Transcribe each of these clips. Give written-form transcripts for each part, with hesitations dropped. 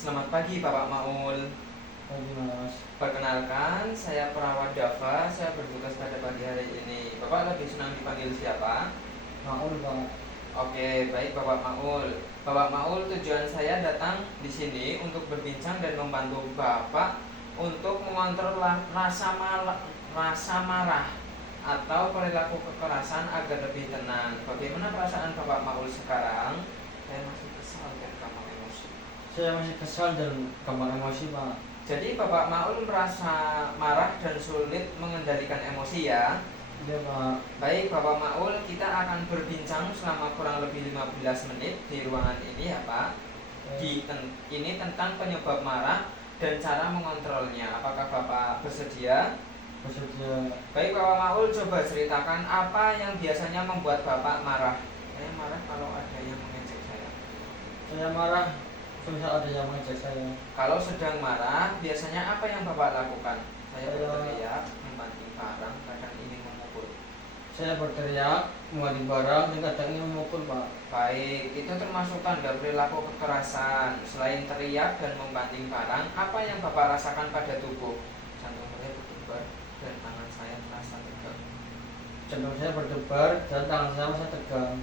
Selamat pagi Bapak Maul. Pagi Mas. Perkenalkan, saya perawat Dava. Saya bertugas pada pagi hari ini. Bapak lebih senang dipanggil siapa? Maul Pak. Oke, baik Bapak Maul. Bapak Maul, tujuan saya datang di sini untuk berbincang dan membantu Bapak untuk mengontrol rasa marah atau perilaku kekerasan agar lebih tenang. Bagaimana perasaan Bapak Maul sekarang? Saya masih kesal dan gampang emosi. Saya masih kesal dan gampang emosi Pak. Jadi Bapak Maul merasa marah dan sulit mengendalikan emosi ya. Iya Pak. Baik Bapak Maul, kita akan berbincang selama kurang lebih 15 menit di ruangan ini ya Pak. Ini tentang penyebab marah dan cara mengontrolnya. Apakah Bapak bersedia? Bersedia. Baik Bapak Maul, coba ceritakan apa yang biasanya membuat Bapak marah. Saya marah kalau ada yang mengejek saya. Saya marah semisal ada yang mengejek saya. Kalau sedang marah, biasanya apa yang Bapak lakukan? Saya Saya- berteriak, membanting barang, kadang ingin memukul. Saya berteriak, mengambil barang dan kadang ingin memukul Pak. Baik, itu termasuk tanda perilaku kekerasan. Selain teriak dan membanting barang, apa yang Bapak rasakan pada tubuh? Jantung saya berdebar dan tangan saya terasa tegang. Jantung saya berdebar dan tangan saya masih tegang.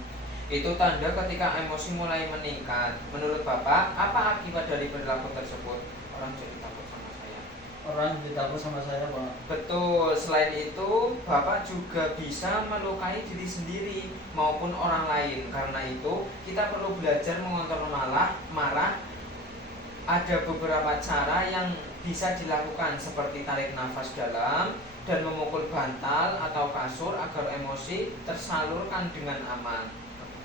Itu tanda ketika emosi mulai meningkat. Menurut Bapak, apa akibat dari perilaku tersebut? Orang jadi takut sama saya. Orang jadi takut sama saya Pak. Betul, selain itu Bapak juga bisa melukai diri sendiri maupun orang lain. Karena itu kita perlu belajar mengontrol marah. Ada beberapa cara yang bisa dilakukan seperti tarik nafas dalam dan memukul bantal atau kasur agar emosi tersalurkan dengan aman.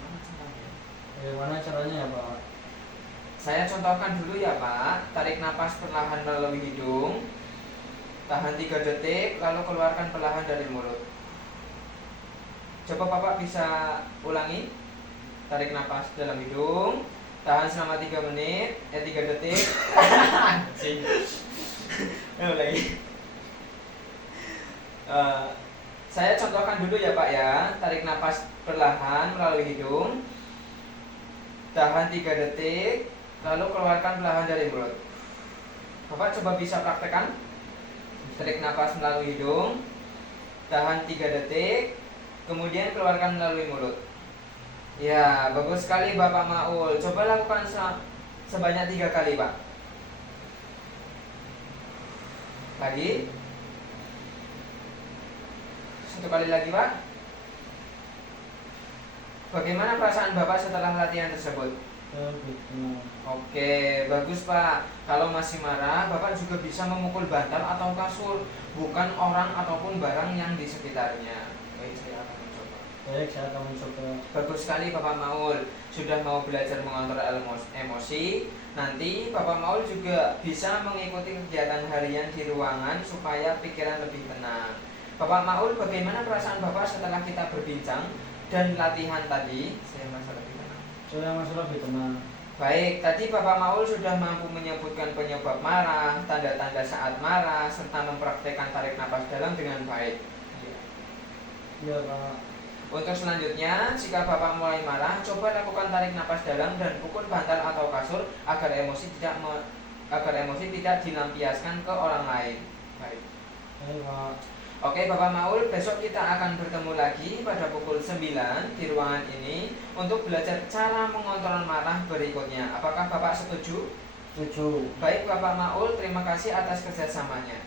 Bagaimana caranya? Bagaimana caranya ya Pak? Saya contohkan dulu ya Pak. Tarik nafas perlahan melalui hidung. Tahan 3 detik, lalu keluarkan perlahan dari mulut. Coba Bapak bisa ulangi. Tarik nafas dalam hidung, tahan selama 3 menit, 3 detik. Anjing. Ulangi. Saya contohkan dulu ya Pak ya. Tarik nafas perlahan melalui hidung, tahan 3 detik, lalu keluarkan perlahan dari mulut. Bapak coba bisa praktekkan. Tarik nafas melalui hidung, tahan 3 detik, kemudian keluarkan melalui mulut. Ya, bagus sekali Bapak Maul. Coba lakukan sebanyak 3 kali Pak. Lagi. 1 kali lagi Pak. Bagaimana perasaan Bapak setelah latihan tersebut? Oke, bagus Pak. Kalau masih marah, Bapak juga bisa memukul bantal atau kasur, bukan orang ataupun barang yang di sekitarnya. Baik, saya akan mencoba. Baik, saya akan mencoba. Bagus sekali Bapak Maul. Sudah mau belajar mengontrol emosi. Nanti Bapak Maul juga bisa mengikuti kegiatan harian di ruangan supaya pikiran lebih tenang. Bapak Maul, bagaimana perasaan Bapak setelah kita berbincang dan latihan tadi? Saya merasa lebih tenang. Saya masih lebih tenang. Baik, tadi Bapak Maul sudah mampu menyebutkan penyebab marah, tanda-tanda saat marah, serta mempraktekkan tarik napas dalam dengan baik. Iya Pak. Untuk selanjutnya, jika Bapak mulai marah, coba lakukan tarik napas dalam dan pukul bantal atau kasur agar emosi tidak dilampiaskan ke orang lain. Baik. Baik Pak. Oke Bapak Maul, besok kita akan bertemu lagi pada pukul 9 di ruangan ini untuk belajar cara mengontrol marah berikutnya. Apakah Bapak setuju? Setuju. Baik Bapak Maul, terima kasih atas kerjasamanya.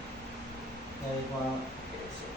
Baik Pak. Oke, sip.